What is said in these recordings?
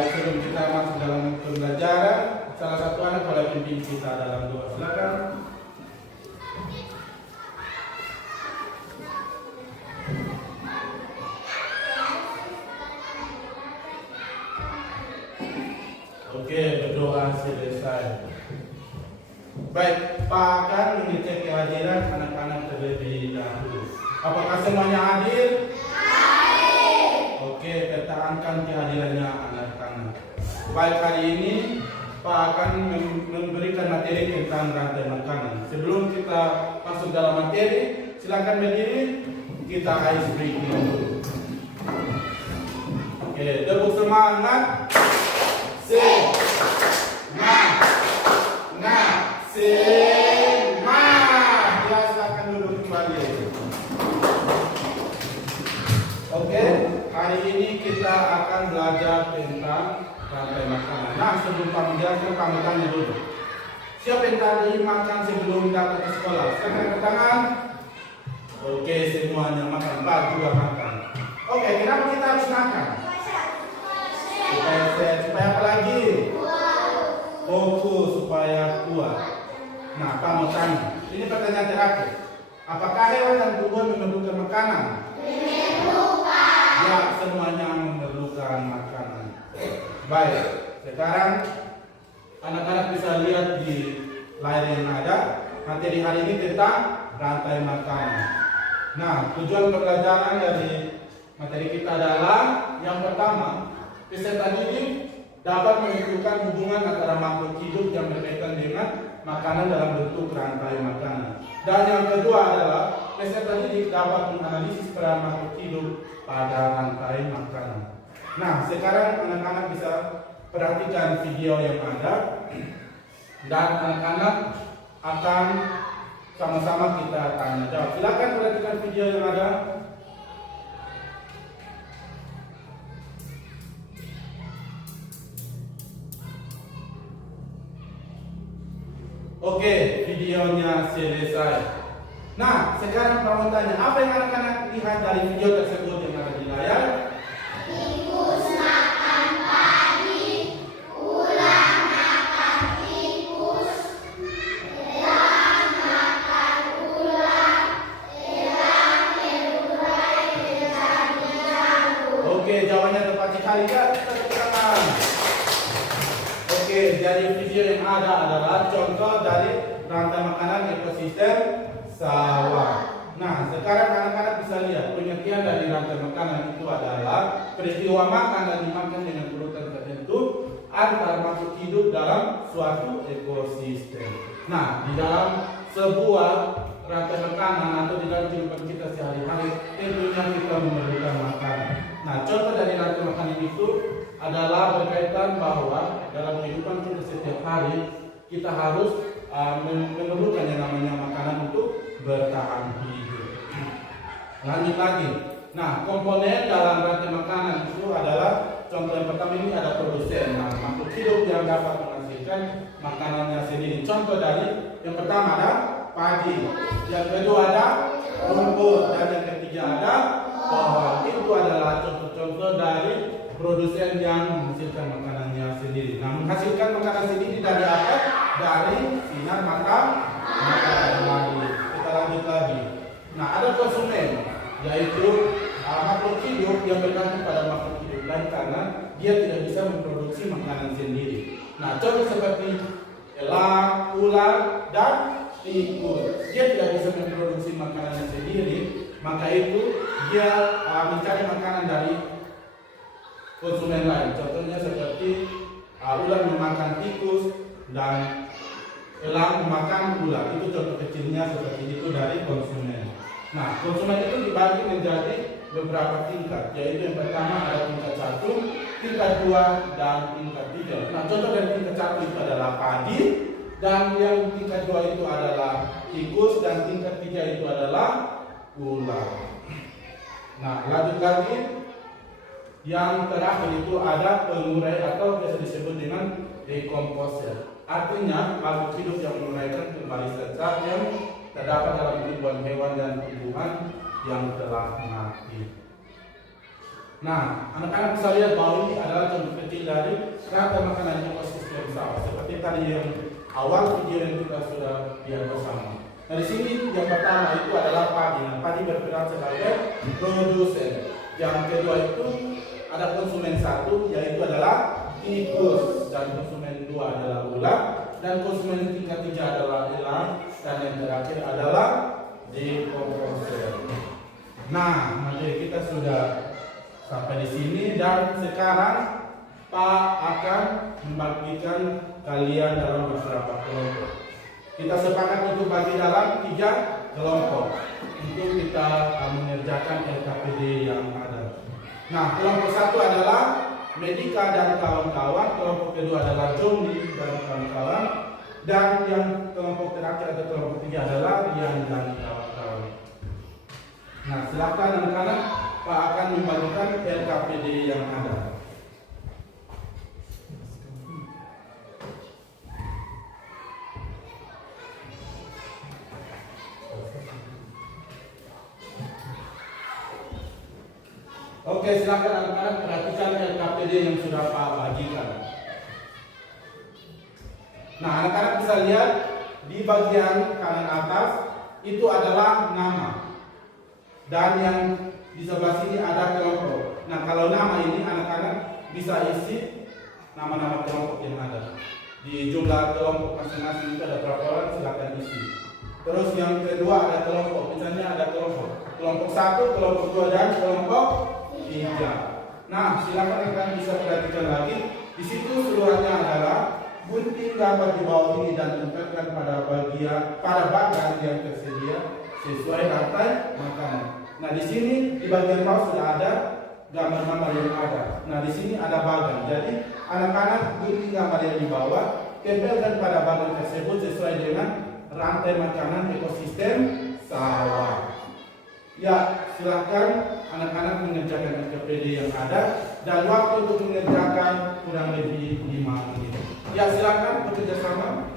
Baik, sebelum kita masuk dalam pembelajaran, salah satu anak boleh pimpin kita dalam doa. Silakan. Oke, berdoa selesai. Baik, Pak akan mengecek kehadiran anak-anak terlebih dahulu. Apakah semuanya hadir? Oke, pertahankan kehadirannya anak-anak. Baik, hari ini Pak akan memberikan materi tentang rantai makanan. Sebelum kita masuk dalam materi, silakan berdiri. Kita ice breaking dulu. Oke, tepuk semangat. Semangat. Ya, silakan duduk kembali. Oke, hari ini kita akan belajar tentang rantai makanan. Nah, sebelum kami menjelaskan, kami tanya dulu. Siapa yang tadi makan sebelum datang ke sekolah? Siapa yang tangan? Oke, semuanya makan. Pak juga makan. Oke, kenapa kita harus makan? Supaya sehat. Supaya apa lagi? Fokus, supaya kuat. Nah, Pak mau tanya. Ini pertanyaan terakhir. Apakah hewan dan tumbuhan memerlukan makanan? Ya, semuanya memerlukan makanan. Baik, sekarang anak-anak bisa lihat di layar yang ada. Materi hari ini tentang rantai makanan. Nah, tujuan pembelajaran dari materi kita adalah yang pertama, peserta didik dapat menentukan hubungan antara makhluk hidup yang berkaitan dengan makanan dalam bentuk rantai makanan. Dan yang kedua adalah peserta didik dapat menganalisis peran makhluk hidup pada rantai makanan. Nah, sekarang anak-anak bisa perhatikan video yang ada dan anak-anak akan sama-sama kita tanya jawab. Silakan perhatikan video yang ada. Oke, videonya selesai. Nah, sekarang kamu tanya, apa yang anak-anak lihat dari video tersebut yang ada di layar? Tikus makan padi, ular makan tikus, elang makan ular, elang berurai menjadi jagung. Oke, jawabannya tepat sekali ya. Tepuk tangan. Oke, jadi video yang ada adalah contoh dari rantai makanan ekosistem sawah. Nah, sekarang anak-anak bisa lihat pengertian dari rantai makanan itu adalah peristiwa makan dan dimakan dengan urutan tertentu antar makhluk hidup dalam suatu ekosistem. Nah, di dalam sebuah rantai makanan atau di dalam kehidupan kita sehari-hari tentunya kita memerlukan makanan. Nah, contoh dari rantai makanan itu adalah berkaitan bahwa dalam kehidupan kita setiap hari kita harus memerlukan yang namanya makanan untuk bertahan hidup. Lanjut lagi. Nah, komponen dalam rantai makanan itu adalah contoh yang pertama ini ada produsen. Nah, makhluk hidup yang dapat menghasilkan makanannya sendiri. Contoh dari yang pertama ada padi, yang kedua ada rumput, dan yang ketiga ada pohon. Itu adalah contoh-contoh dari produsen yang menghasilkan makanannya sendiri. Nah, menghasilkan makanan sendiri dari apa? Dari sinar matahari. Kita lanjut lagi. Nah, ada konsumen, yaitu makhluk hidup yang bergantung pada makhluk hidup lain karena dia tidak bisa memproduksi makanan sendiri. Nah, contoh seperti elang, ular, dan tikus. Dia tidak bisa memproduksi makanannya sendiri, maka itu dia mencari makanan dari konsumen lain. Contohnya seperti ular memakan tikus dan elang memakan ular. Itu contoh kecilnya seperti itu dari konsumen. Nah, konsumen itu dibagi menjadi beberapa tingkat, yaitu yang pertama ada tingkat 1, tingkat 2, dan tingkat 3. Nah, contoh dari tingkat 1 itu adalah padi, dan yang tingkat 2 itu adalah tikus, dan tingkat 3 itu adalah ular. Nah, lanjut lagi. Yang terakhir itu ada pengurai atau biasa disebut dengan decomposer. Artinya makhluk hidup yang menguraikan kembali zat yang terdapat dalam tubuhan hewan dan tumbuhan yang telah mati. Nah, anak-anak bisa lihat bahwa ini adalah contoh kecil dari rantai makanan ekosistem sawah. Seperti tadi yang awal video yang kita sudah lihat bersama. Nah, di sini yang pertama itu adalah padi. Nah, padi berperan sebagai produsen. Yang kedua itu ada konsumen satu, yaitu adalah tikus, dan konsumen dua adalah ulat, dan konsumen ketiga adalah elang, dan yang terakhir adalah dekomposer. Nah, nanti kita sudah sampai di sini, dan sekarang Pak akan membagikan kalian dalam beberapa kelompok. Kita sepakat untuk bagi dalam 3 kelompok untuk kita mengerjakan LKPD yang ada. Nah, kelompok satu adalah Medika dan kawan-kawan, kelompok kedua adalah Jomli dan kawan-kawan, dan yang kelompok terakhir atau kelompok tiga adalah Rian dan kawan-kawan. Nah, silakan anak-anak, Pak akan membagikan LKPD yang ada. Oke, silakan anak-anak perhatikan LKPD yang sudah Pak bagikan. Nah, anak-anak bisa lihat di bagian kanan atas itu adalah nama. Dan yang di sebelah sini ada kelompok. Nah, kalau nama ini anak-anak bisa isi nama-nama kelompok yang ada. Di jumlah kelompok masing-masing itu ada berapa orang, silakan isi. Terus yang kedua ada kelompok. Misalnya ada kelompok 1, kelompok 2, dan kelompok 3. Nah, silakan akan bisa perhatikan lagi. Di situ seluruhnya adalah gunting dapat di bawah ini dan tempelkan pada bagan yang tersedia sesuai rantai makanan. Nah, di sini di bagian bawah sudah ada gambar-gambar yang ada. Nah, di sini ada bagan. Jadi anak-anak gunting gambar yang di bawah, tempelkan pada bagan tersebut sesuai dengan rantai makanan ekosistem sawah. Ya, silakan anak-anak mengerjakan LKPD yang ada, dan waktu untuk mengerjakan kurang lebih 5 menit. Ya, silakan bekerja sama.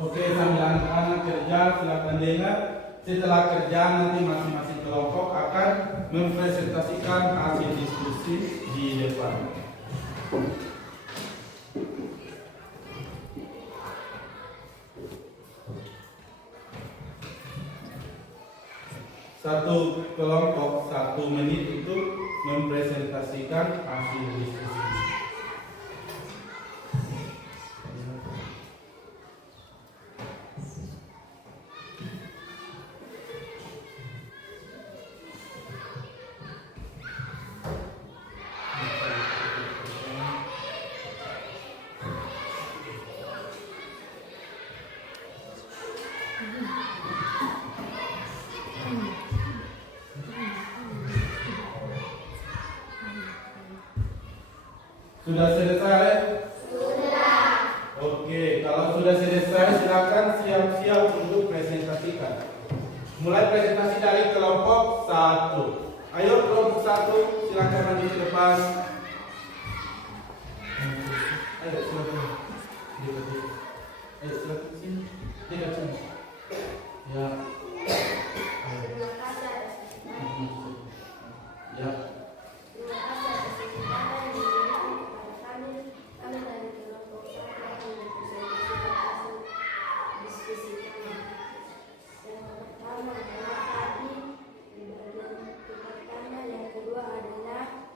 Oke, sambil anak-anak kerja, silakan dengar. Setelah kerja nanti masing-masing kelompok akan mempresentasikan hasil diskusi di depan. Satu kelompok 1 menit itu mempresentasikan hasil diskusi. Sudah selesai? Sudah. Oke, kalau sudah selesai silakan siap-siap untuk presentasikan. Mulai presentasi dari kelompok 1. Ayo kelompok 1, silakan maju ke depan. Ayo silakan. Ayo silakan sini. Tidak sini. Ya. Terima kasih atas kesempatan. Ya. Terima kasih atas kesempatan yang diberikan kepada kami. Kami dari kelompok satu akan berdiskusi diskusi kami. Yang pertama adalah tadi di bagian pertama, yang kedua adalah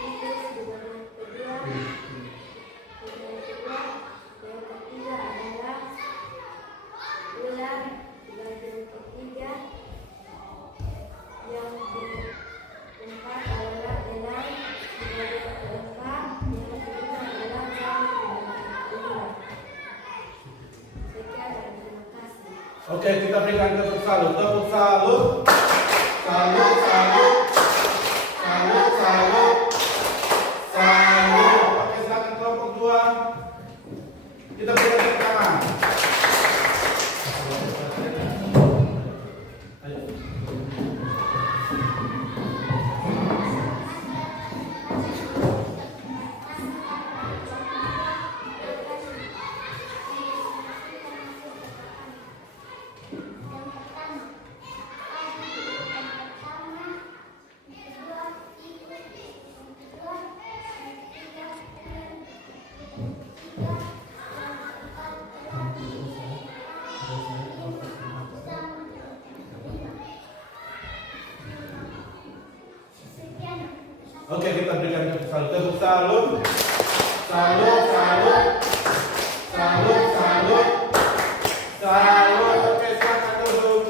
tikus di bagian kedua, yang ketiga adalah ular di bagian ketiga, yang keempat adalah elang di bagian keempat, yang kelima adalah jamur di bagian kelima. Sekian dan terima kasih. Oke, kita berikan tepuk salut. Tepuk salut. Salut, salut. Salut, salut. Salut. Oke, silakan kelompok 2. Kita berikan tepuk tangan. Ayo. Oke, kita berikan tepuk salut. Tepuk salut. Salut, salut. Salut, salut. Salut. Oke, silakan duduk.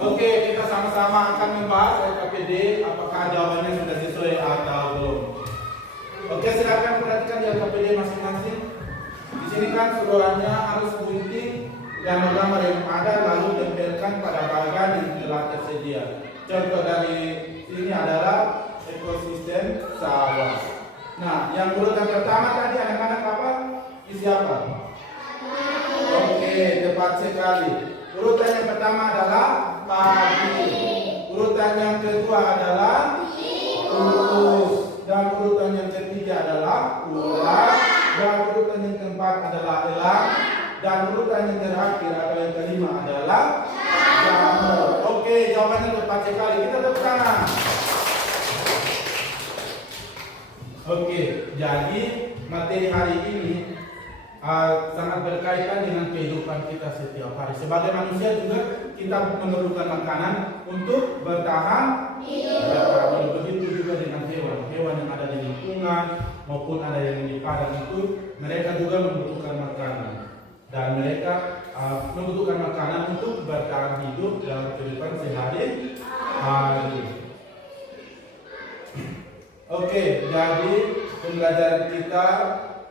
Oke, kita sama-sama akan membahas LKPD. Apakah jawabannya sudah sesuai atau belum? Oke, silakan perhatikan di LKPD masing-masing. Di sini kan suruhannya harus gunting gambar-gambar yang ada lalu tempelkan pada bagian yang telah tersedia. Contoh dari sini adalah ekosistem sawah. Nah, yang urutan pertama tadi anak-anak apa? Isi apa? Oke, tepat sekali. Urutan yang pertama adalah padi. Urutan yang kedua adalah tikus. Dan urutan yang ketiga adalah ular. Dan urutan yang keempat adalah elang. Dan urutan yang terakhir atau yang kelima adalah jamur. Oke, jawabannya tepat sekali. Kita tepuk tangan. Oke, jadi materi hari ini sangat berkaitan dengan kehidupan kita setiap hari. Sebagai manusia juga kita memerlukan makanan untuk bertahan hidup. Begitu juga dengan hewan yang ada di lingkungan maupun ada yang di padang itu, mereka juga membutuhkan makanan. Dan mereka membutuhkan makanan untuk bertahan hidup dalam kehidupan sehari-hari. Oke, jadi pembelajaran kita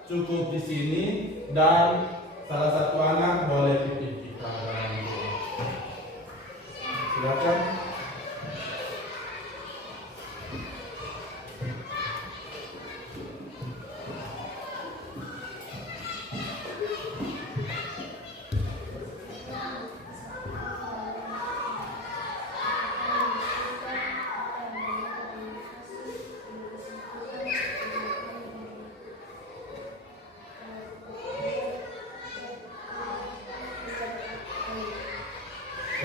cukup di sini dan salah satu anak boleh pimpin kita dalam doa. Silakan.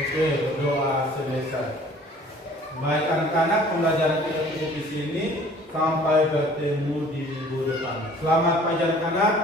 Oke, berdoa selesai. Baik anak-anak, pembelajaran kita cukup di sini. Sampai bertemu di minggu depan. Selamat pagi anak-anak.